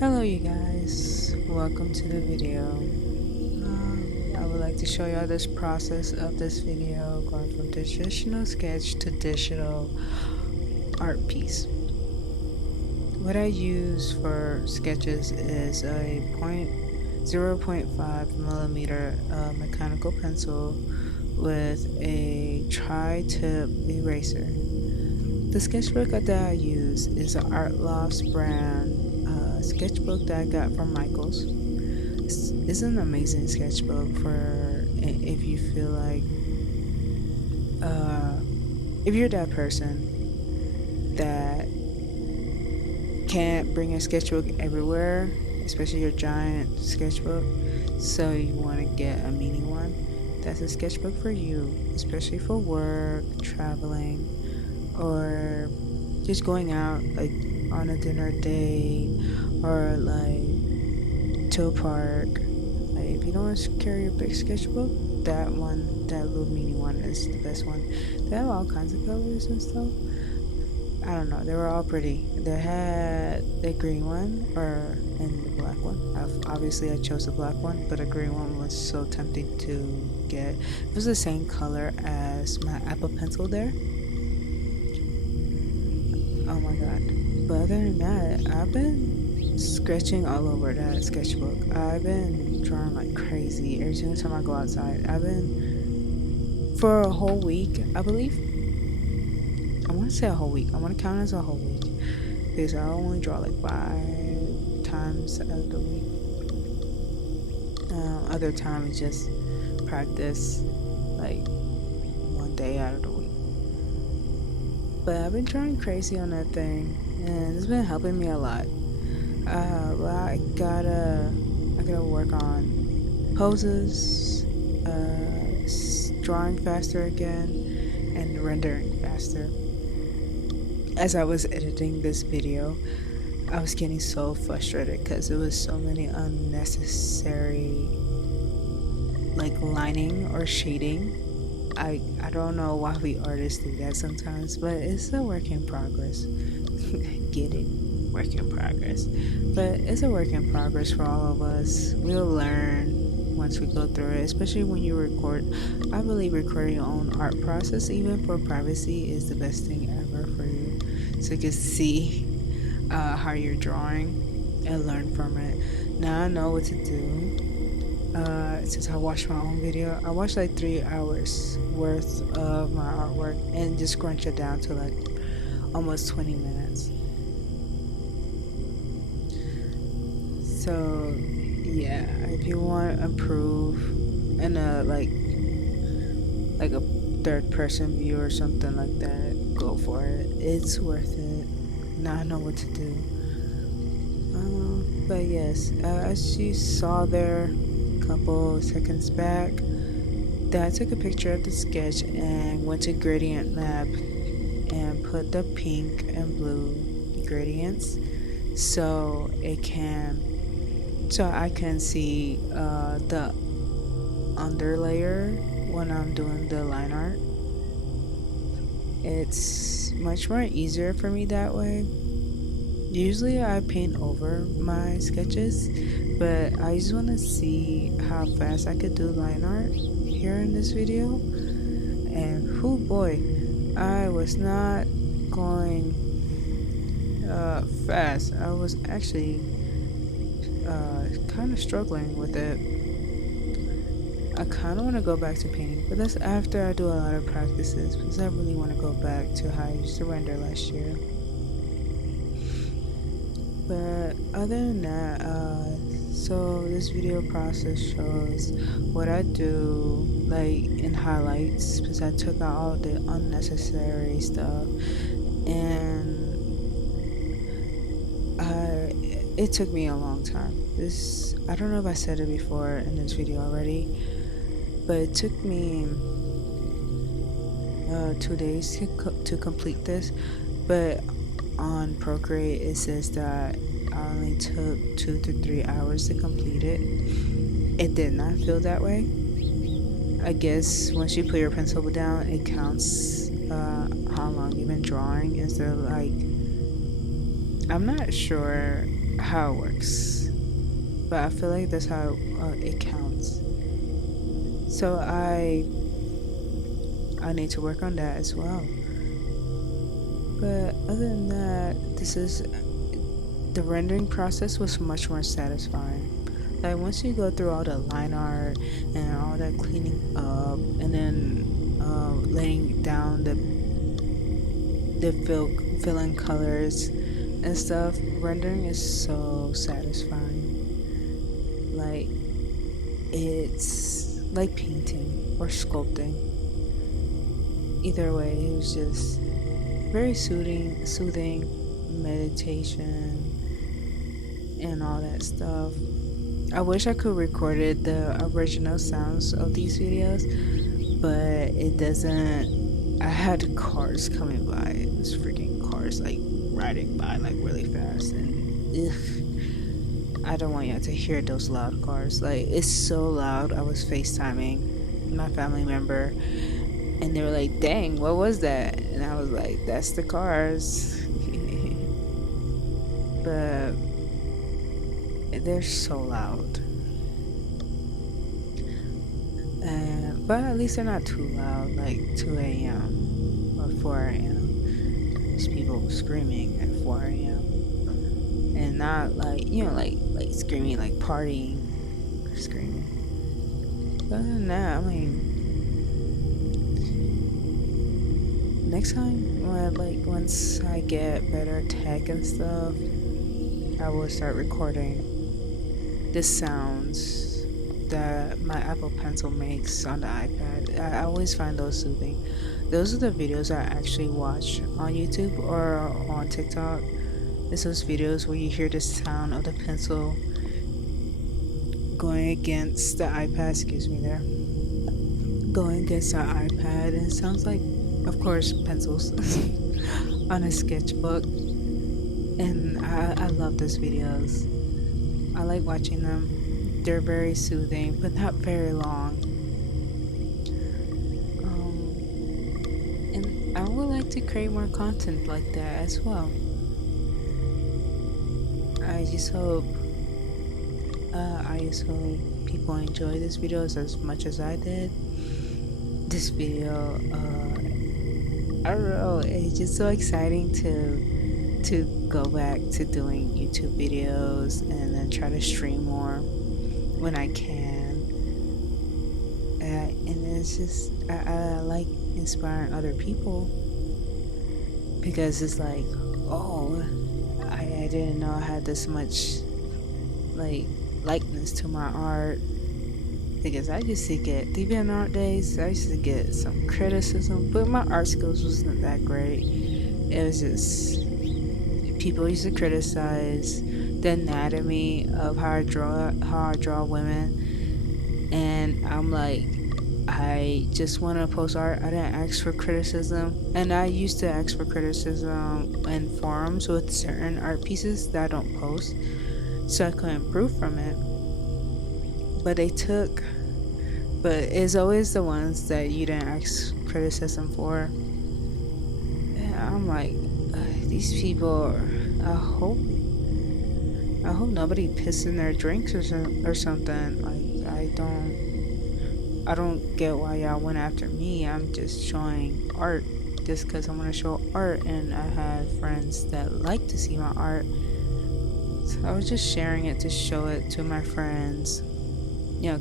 Hello you guys, welcome to the video. I would like to show y'all this process of this video going from traditional sketch to digital art piece. What I use for sketches is a 0.5 millimeter mechanical pencil with a tri-tip eraser. The sketchbook that I use is an Art Lofts brand sketchbook that I got from Michaels. It's an amazing sketchbook for if you feel like if you're that person that can't bring a sketchbook everywhere, especially your giant sketchbook, so you want to get a mini one. That's a sketchbook for you, especially for work, traveling, or just going out like on a dinner date or like to a park. Like if you don't want to carry a big sketchbook, that little mini one is the best one. They have all kinds of colors and stuff. I don't know, they were all pretty. They had the green one and the black one. Obviously I chose the black one, but the green one was so tempting to get. It was the same color as my Apple Pencil there. Oh my god. But other than that, I've been sketching all over that sketchbook. I've been drawing like crazy every single time I go outside. I've been for a whole week, I believe. I want to say a whole week. I want to count it as a whole week because I only draw like 5 times out of the week. Other time is just practice, like one day out of the week. But I've been drawing crazy on that thing, and it's been helping me a lot. Well, I gotta work on poses, drawing faster again, and rendering faster. As I was editing this video, I was getting so frustrated because there was so many unnecessary like lining or shading. I don't know why we artists do that sometimes, but it's a work in progress. Get it? Work in progress. But it's a work in progress for all of us. We'll learn once we go through it, especially when you record. I believe recording your own art process, even for privacy, is the best thing ever for you. So you can see how you're drawing and learn from it. Now I know what to do. Since I watched my own video, I watched like 3 hours worth of my artwork and just crunch it down to like almost 20 minutes. So yeah, if you want to improve in a like a third person view or something like that, go for it. It's worth it. Now I know what to do. But yes, as you saw there couple seconds back, that I took a picture of the sketch and went to gradient map and put the pink and blue gradients so I can see the underlayer when I'm doing the line art. It's much more easier for me that way. Usually I paint over my sketches, but I just want to see how fast I could do line art here in this video. And oh boy, I was not going fast. I was actually kind of struggling with it. I kind of want to go back to painting, but that's after I do a lot of practices because I really want to go back to how I used to render last year. But other than that, so this video process shows what I do like in highlights because I took out all the unnecessary stuff, and it took me a long time. I don't know if I said it before in this video already, but it took me 2 days to complete this, but on Procreate it says that I only took 2 to 3 hours to complete it. It did not feel that way. I guess once you put your pencil down, it counts how long you've been drawing instead of like, I'm not sure how it works, but I feel like that's how it counts. So I need to work on that as well. But other than that, this is the rendering process was much more satisfying. Like once you go through all the line art and all that cleaning up, and then laying down the fill in colors and stuff, rendering is so satisfying. Like it's like painting or sculpting. Either way, it was just very soothing meditation and all that stuff. I wish I could recorded the original sounds of these videos, but it doesn't. I had cars coming by. It was freaking cars like riding by like really fast, and I don't want you to hear those loud cars. Like it's so loud. I was FaceTiming my family member, and they were like, "Dang, what was that?" And I was like, "That's the cars." But they're so loud. But at least they're not too loud, like 2 a.m. or 4 a.m. There's people screaming at 4 a.m. And not like, like screaming, like partying, screaming. But other than that, I mean, next time, once I get better tech and stuff, I will start recording the sounds that my Apple Pencil makes on the iPad. I always find those soothing. Those are the videos I actually watch on YouTube or on TikTok. It's those videos where you hear the sound of the pencil going against the iPad, excuse me there, going against the iPad, and it sounds like, of course, pencils on a sketchbook. And I love those videos. I like watching them. They're very soothing, but not very long. And I would like to create more content like that as well. I just hope people enjoy this video as much as I did. This video, I don't know, it's just so exciting to go back to doing YouTube videos and then try to stream more when I can. And it's just I like inspiring other people, because it's like, oh, I didn't know I had this much like likeness to my art, because I used to get DeviantArt days. I used to get some criticism, but my art skills wasn't that great. It was just people used to criticize the anatomy of how I draw women, and I'm like, I just want to post art. I didn't ask for criticism, and I used to ask for criticism in forums with certain art pieces that I don't post, so I could improve from it. But it's always the ones that you didn't ask criticism for. And I'm like, these people, I hope nobody pissed in their drinks or something. Like, I don't get why y'all went after me. I'm just showing art just because I want to show art, and I have friends that like to see my art. So I was just sharing it to show it to my friends,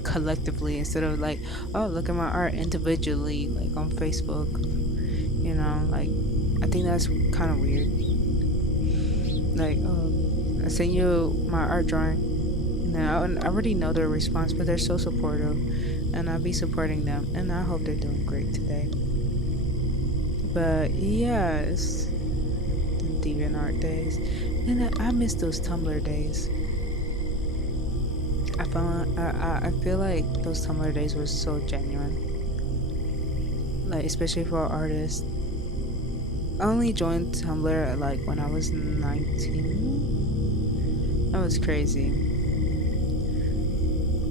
collectively, instead of like, oh, look at my art individually, like on Facebook. Like, I think that's kind of weird. Like, oh, I sent you my art drawing, and I already know their response, but they're so supportive, and I'll be supporting them, and I hope they're doing great today. But yeah, it's DeviantArt days, and I miss those Tumblr days. I feel like those Tumblr days were so genuine, like especially for artists. I only joined Tumblr like when I was 19. That was crazy.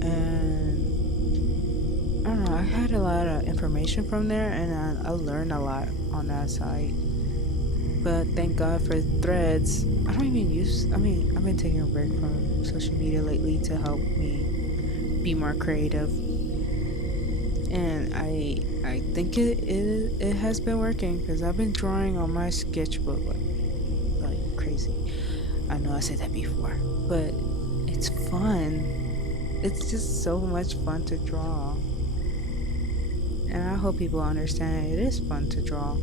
And I don't know, I had a lot of information from there, and I learned a lot on that site. But thank God for threads. I don't even use, I mean, I've been taking a break from social media lately to help me be more creative. And I think it has been working because I've been drawing on my sketchbook like crazy. I know I said that before, but it's fun. It's just so much fun to draw. And I hope people understand it is fun to draw.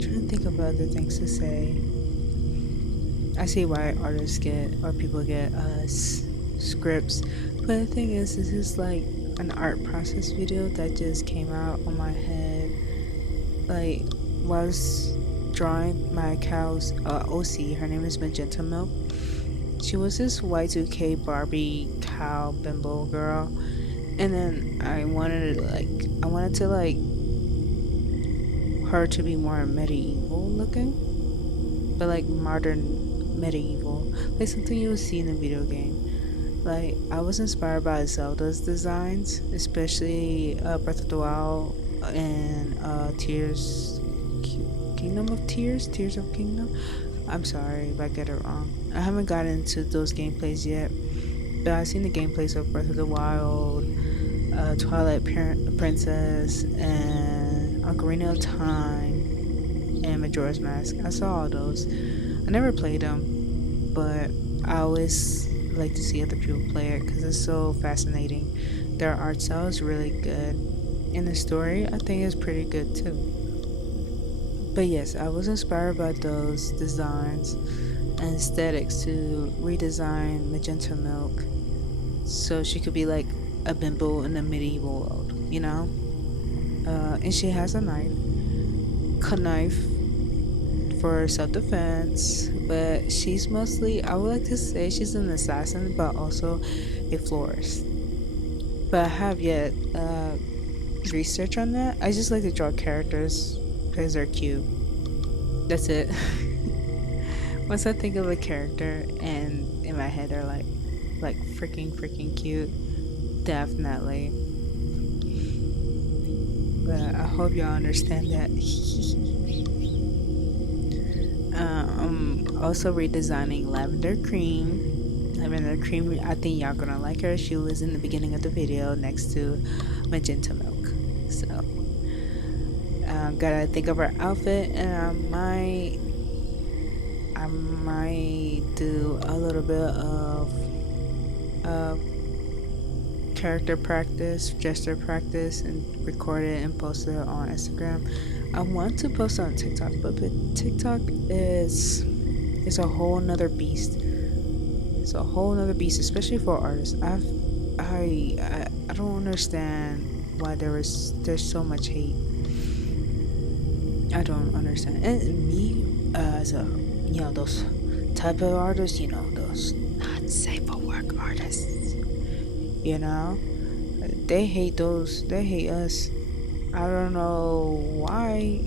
Trying to think of other things to say. I see why artists get or people get scripts, but the thing is, this is like an art process video that just came out on my head. Like, was drawing my cow's OC. Her name is Magenta Milk. She was this Y2K Barbie cow bimbo girl, and then I wanted to like her to be more medieval looking, but like modern medieval, like something you would see in a video game. Like I was inspired by Zelda's designs, especially Breath of the Wild and Kingdom of Tears, Tears of Kingdom. I'm sorry if I get it wrong. I haven't gotten into those gameplays yet, but I've seen the gameplays of Breath of the Wild, Princess, and Ocarina of Time, and Majora's Mask. I saw all those. I never played them, but I always like to see other people play it because it's so fascinating. Their art style is really good, and the story I think is pretty good too. But yes, I was inspired by those designs and aesthetics to redesign Magenta Milk so she could be like a bimbo in the medieval world, you know? And she has a knife for self defense, but she's mostly, I would like to say she's an assassin, but also a florist. But I have yet research on that. I just like to draw characters because they're cute. That's it. Once I think of a character and in my head they're like freaking cute, definitely. But I hope y'all understand that. I'm also redesigning Lavender Cream. Lavender Cream, I think y'all gonna like her. She was in the beginning of the video next to Magenta Milk. So, gotta think of her outfit, and I might do a little bit of uh, character practice, gesture practice, and record it and post it on Instagram. I want to post on TikTok, but TikTok is a whole nother beast. It's a whole nother beast, especially for artists. I don't understand why there's so much hate. I don't understand. And me as a those type of artists, those not safe for work artists. You know, they hate those. They hate us. I don't know why.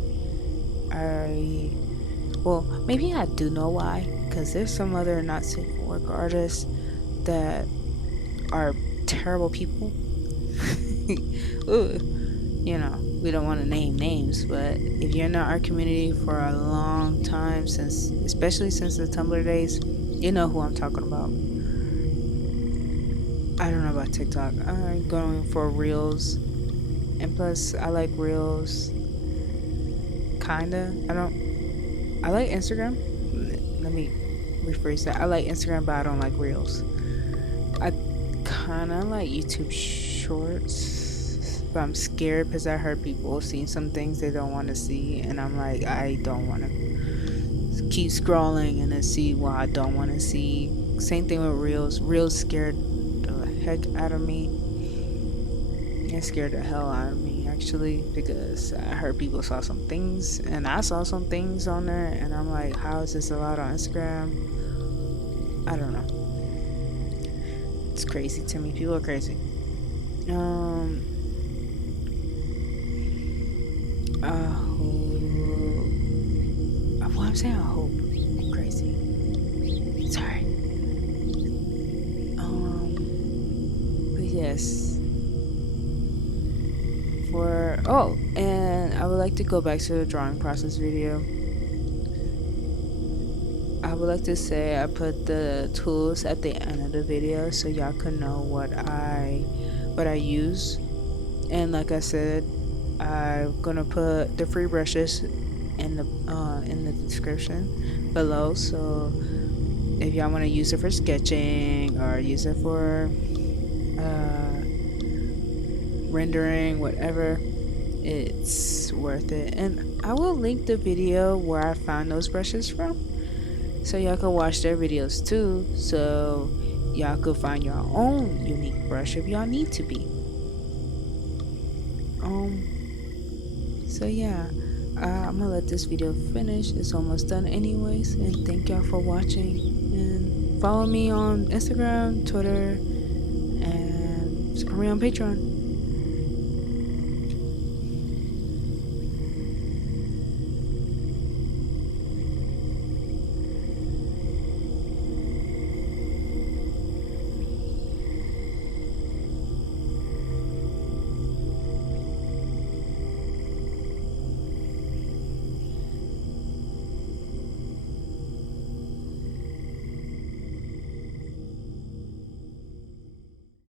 Well, maybe I do know why, because there's some other not safe for work artists that are terrible people. Ooh, we don't want to name names, but if you're in our community for a long time, especially since the Tumblr days, you know who I'm talking about. I don't know about TikTok. I'm going for Reels, and plus I like Reels. Kinda. I like Instagram. Let me rephrase that. I like Instagram, but I don't like Reels. I kinda like YouTube Shorts, but I'm scared because I heard people seeing some things they don't want to see, and I'm like, I don't want to keep scrolling and then see what I don't want to see. Same thing with Reels. Reels scared the heck out of me. It scared the hell out of me, actually, because I heard people saw some things, and I saw some things on there, and I'm like, how is this allowed on Instagram? I don't know. It's crazy to me. People are crazy. Well, I'm saying I hope. I'm crazy. Sorry. yes, for oh, and I would like to go back to the drawing process video. I would like to say I put the tools at the end of the video so y'all can know what I use. And like I said, I'm gonna put the free brushes in the description below. So if y'all want to use it for sketching or use it for uh, rendering, whatever, it's worth it. And I will link the video where I found those brushes from, so y'all can watch their videos too. So y'all could find your own unique brush if y'all need to be. Um. So yeah, I'm gonna let this video finish. It's almost done anyways, and thank y'all for watching. And follow me on Instagram, Twitter, and support me on Patreon.